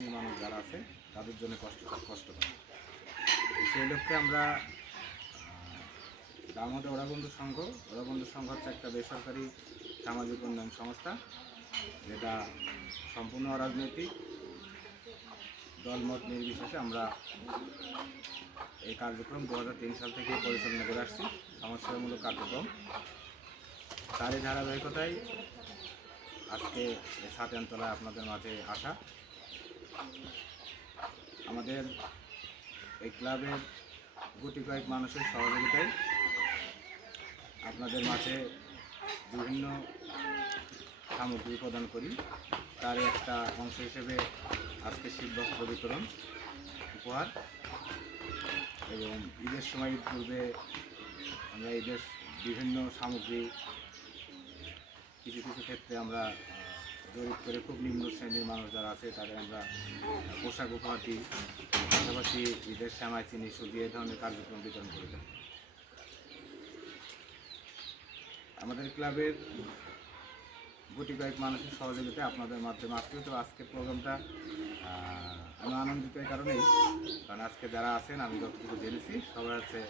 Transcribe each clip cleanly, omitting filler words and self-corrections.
মানুষ যারা আছে তাদের জন্য কষ্ট পায়। সেই লক্ষ্যে আমরা আমাদের ওরা বন্ধু সংঘ হচ্ছে একটা বেসরকারি সামাজিক উন্নয়ন সংস্থা, যেটা সম্পূর্ণ অরাজনৈতিক, দলমত নির্বিশেষে আমরা এই কার্যক্রম 2003 সাল থেকে পরিচালনা করে আসছি, সমাজসেবামূলক কার্যক্রম। তারই ধারাবাহিকতায় আজকে এই ছাতিয়ানতলায় আপনাদের মাঝে আসা। আমাদের এই ক্লাবের গুটি কয়েক মানুষের সহযোগিতায় আপনাদের মাঝে বিভিন্ন সামগ্রী প্রদান করি। তার একটা অংশ হিসেবে আজকে শীতবস্ত্র বিতরণ উপহার, এবং ঈদের সময় পূর্বে আমরা ঈদের বিভিন্ন সামগ্রী কিছু কিছু ক্ষেত্রে আমরা জরিপ করে খুব নিম্ন শ্রেণীর মানুষ যারা আছে তাদের আমরা পোশাক উপহার দিই, পাশাপাশি ঈদের সেমাই, চিনি, সুজি এই ধরনের কার্যক্রম বিতরণ করে থাকি। আমাদের ক্লাবের গুটি কয়েক মানুষের সহযোগিতায় আপনাদের মাধ্যমে আজকের প্রোগ্রামটা আমি আনন্দিত এই কারণেই, কারণ আজকে যারা আছেন আমি যতটুকু জেনেছি সবাই আছে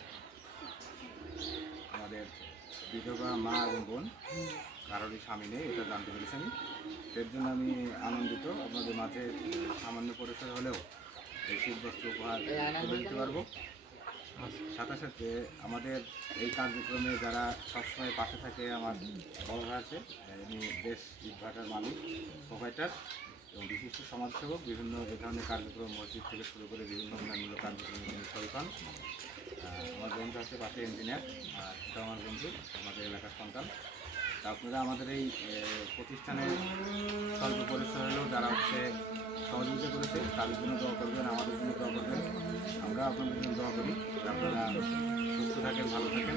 আমাদের বিধবা মা এবং বোন, কারোরই স্বামী নেই, এটা জানতে পেরেছি আমি। এর জন্য আমি আনন্দিত। আপনাদের মাঝে সামান্য পরিসর হলেও এই শীতবস্ত্র উপহার তুলে দিতে পারবো। সাথে সাথে আমাদের এই কার্যক্রমে যারা সবসময় পাশে থাকে, আমার বড় ভাই আছে, উনি বেশ ইটভাটার মালিক, প্রোভাইডার এবং বিশিষ্ট সমাজসেবক। বিভিন্ন এই ধরনের কার্যক্রম মসজিদ থেকে শুরু করে বিভিন্ন উন্নয়নমূলক কার্যক্রমে তিনি শরীক হন। আমার বন্ধু আছে পাশে ইঞ্জিনিয়ার, সেটাও আমার বন্ধু, আমাদের এলাকার সন্তান। তা আপনারা আমাদের এই প্রতিষ্ঠানের স্বল্প পরিসর হলেও যারা সহযোগিতা করেছে তাদের জন্য দোয়া করবেন, আমাদের জন্য দোয়া করবেন। আমরা আপনাদের জন্য দোয়া করি, আপনারা সুস্থ থাকেন, ভালো থাকেন।